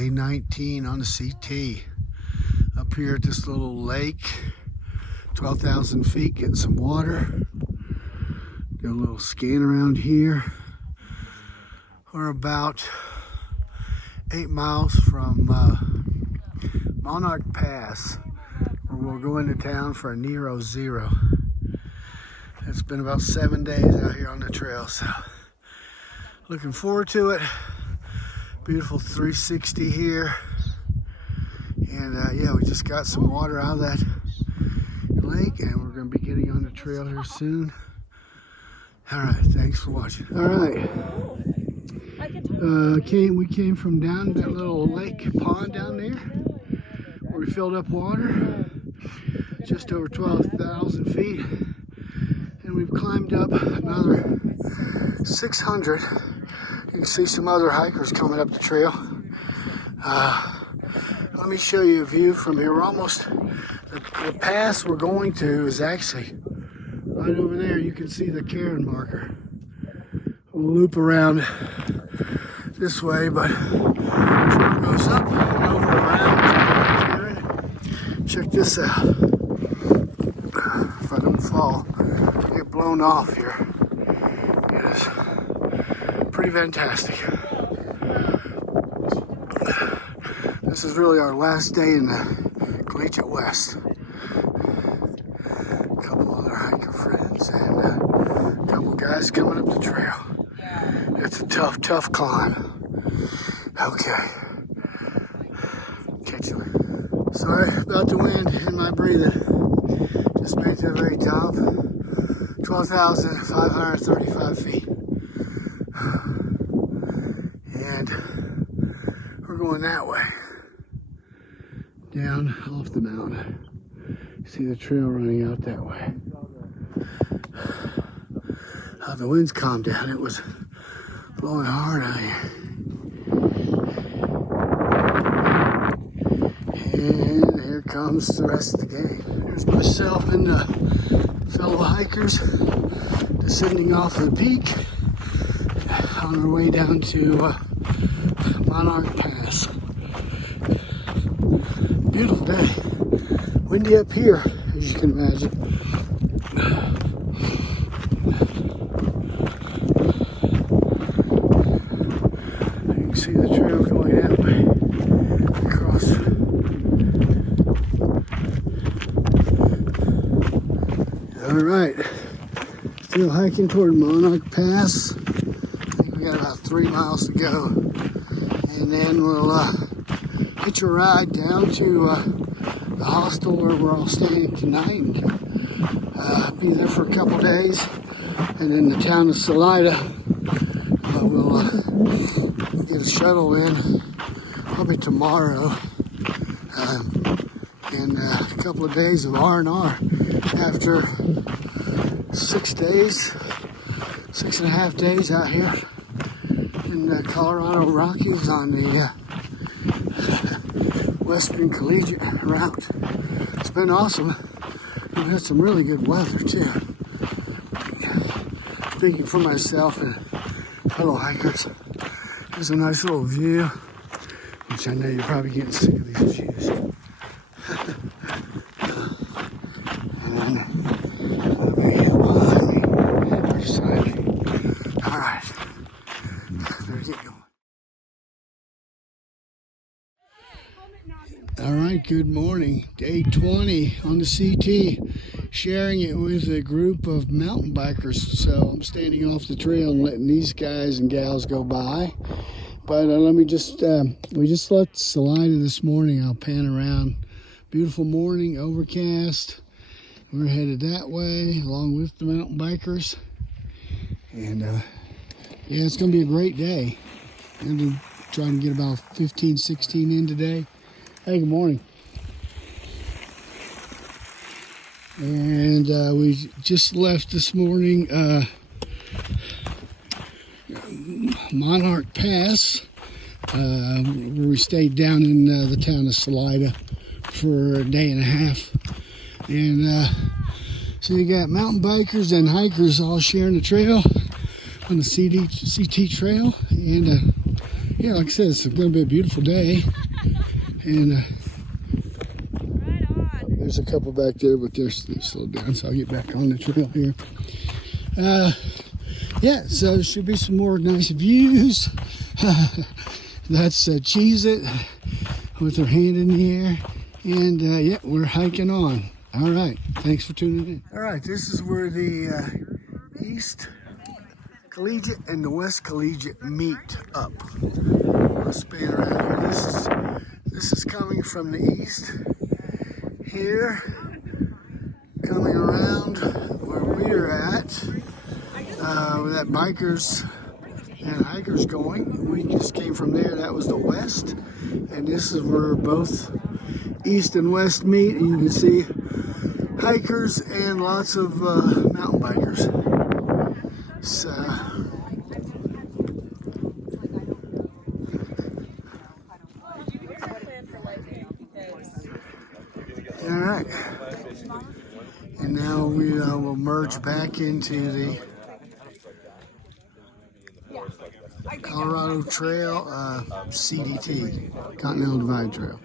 Day 19 on the CT. Up here at this little lake, 12,000 feet, getting some water. Do a little scan around here. We're about 8 miles from Monarch Pass, where we'll go into town for a Nero Zero. It's been about 7 days out here on the trail, so looking forward to it. Beautiful 360 here. And yeah, we just got some water out of that lake, and we're going to be getting on the trail here soon. All right, thanks for watching. All right, we came from down that little lake pond down there, where we filled up water, just over 12,000 feet, and we've climbed up another 600. You can see some other hikers coming up the trail. Let me show you a view from here. We're almost, the pass we're going to is actually right over there. You can see the Karen marker. We'll loop around this way, but the trail goes up and over around Karen. Check this out. If I don't fall, I get blown off here. It is pretty fantastic. This is really our last day in the Collegiate West. A couple other hiker friends and a couple guys coming up the trail. It's a tough, tough climb. Okay. Catch you later. Sorry about the wind in my breathing. Just made it to the very top. 12,535 feet. And we're going that way. Down off the mountain. See the trail running out that way. The wind's calmed down. It was blowing hard out here. And here comes the rest of the gang. There's myself and the fellow hikers descending off of the peak on our way down to Monarch Pass. Beautiful day. Windy up here, as you can imagine. You can see the trail going that way. Across. Alright. Still hiking toward Monarch Pass. I think we got about 3 miles to go. And then we'll hitch a ride down to the hostel where we're all staying tonight, and be there for a couple days, and then the town of Salida. We'll get a shuttle in probably tomorrow, and a couple of days of R&R after 6 days, 6.5 days out here in the Colorado Rockies on the Western Collegiate route. It's been awesome. We've had some really good weather too. Speaking for myself and fellow hikers, there's a nice little view, which I know you're probably getting sick of these views. And then a big hill behind me, beside me. All right, better get going. All right, good morning. Day 20 on the CT, sharing it with a group of mountain bikers. So I'm standing off the trail and letting these guys and gals go by. But let me just, we just left Salida this morning. I'll pan around. Beautiful morning, overcast. We're headed that way along with the mountain bikers. And yeah, it's going to be a great day. I'm going to try and get about 15, 16 in today. Hey, good morning. And we just left this morning Monarch Pass, where we stayed down in the town of Salida for a day and a half. And so you got mountain bikers and hikers all sharing the trail on the CT trail. And yeah, like I said, it's going to be a beautiful day. And there's a couple back there, but they're slowed down, so I'll get back on the trail here. Yeah, so there should be some more nice views. That's Cheez-It with her hand in the air. And yeah, we're hiking on. All right, thanks for tuning in. All right, this is where the East Collegiate and the West Collegiate meet up. I'll spin around here. This is coming from the east here, coming around where we're at, with that bikers and hikers going. We just came from there. That was the west, and this is where both east and west meet. And you can see hikers and lots of mountain bikers. So all right, and now we will merge back into the Colorado Trail, CDT, Continental Divide Trail.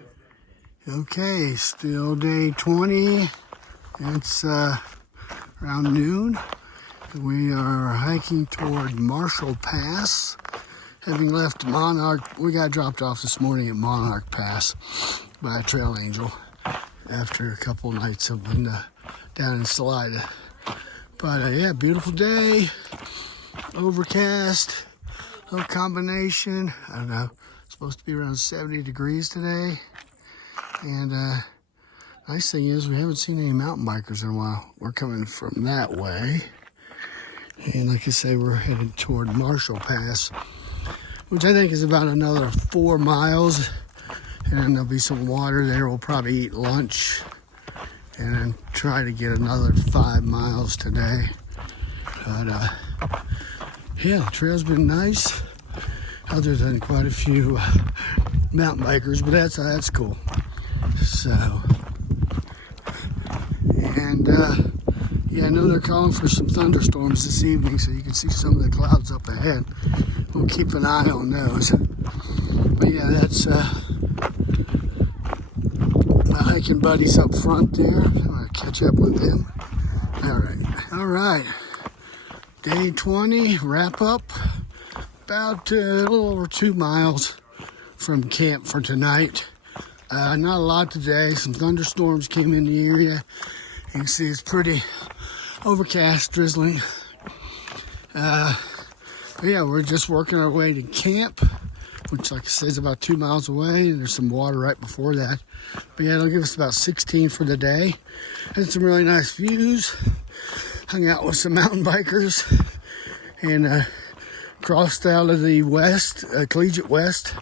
Okay, still day 20. It's around noon. We are hiking toward Marshall Pass. Having left Monarch, we got dropped off this morning at Monarch Pass by a trail angel after a couple nights of down in Salida. But yeah, beautiful day, overcast, a combination. I don't know, it's supposed to be around 70 degrees today. And nice thing is we haven't seen any mountain bikers in a while. We're coming from that way. And like I say, we're headed toward Marshall Pass, which I think is about another 4 miles. And then there'll be some water there. We'll probably eat lunch and then try to get another 5 miles today. But yeah, the trail's been nice, other than quite a few mountain bikers, but that's cool. So, and yeah, I know they're calling for some thunderstorms this evening, so you can see some of the clouds up ahead. We'll keep an eye on those. But yeah, that's my hiking buddies up front there. I'm gonna catch up with them. All right. Day 20, wrap up. About a little over 2 miles from camp for tonight. Not a lot today. Some thunderstorms came in the area. You can see it's pretty overcast, drizzling. But yeah, we're just working our way to camp, which, like I said, is about 2 miles away, and there's some water right before that. But yeah, it'll give us about 16 for the day. Had some really nice views. Hung out with some mountain bikers, and crossed out of the west, Collegiate West,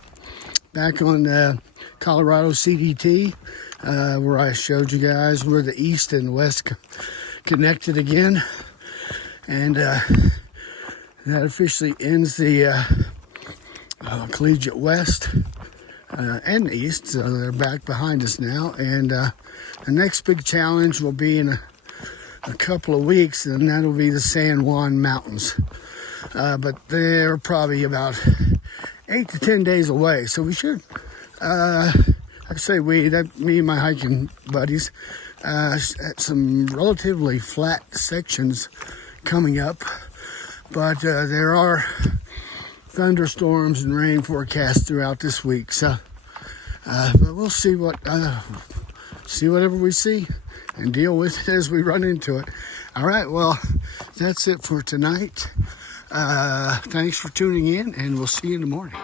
back on Colorado CDT, where I showed you guys where the east and west connected again. And that officially ends the Collegiate West and the East, so they're back behind us now. And the next big challenge will be in a couple of weeks, and that'll be the San Juan Mountains. But they're probably about 8 to 10 days away, so we should, like I say, me and my hiking buddies, at some relatively flat sections coming up. But there are thunderstorms and rain forecasts throughout this week, so but we'll see whatever we see and deal with it as we run into it. All right, well, that's it for tonight. Thanks for tuning in, and we'll see you in the morning.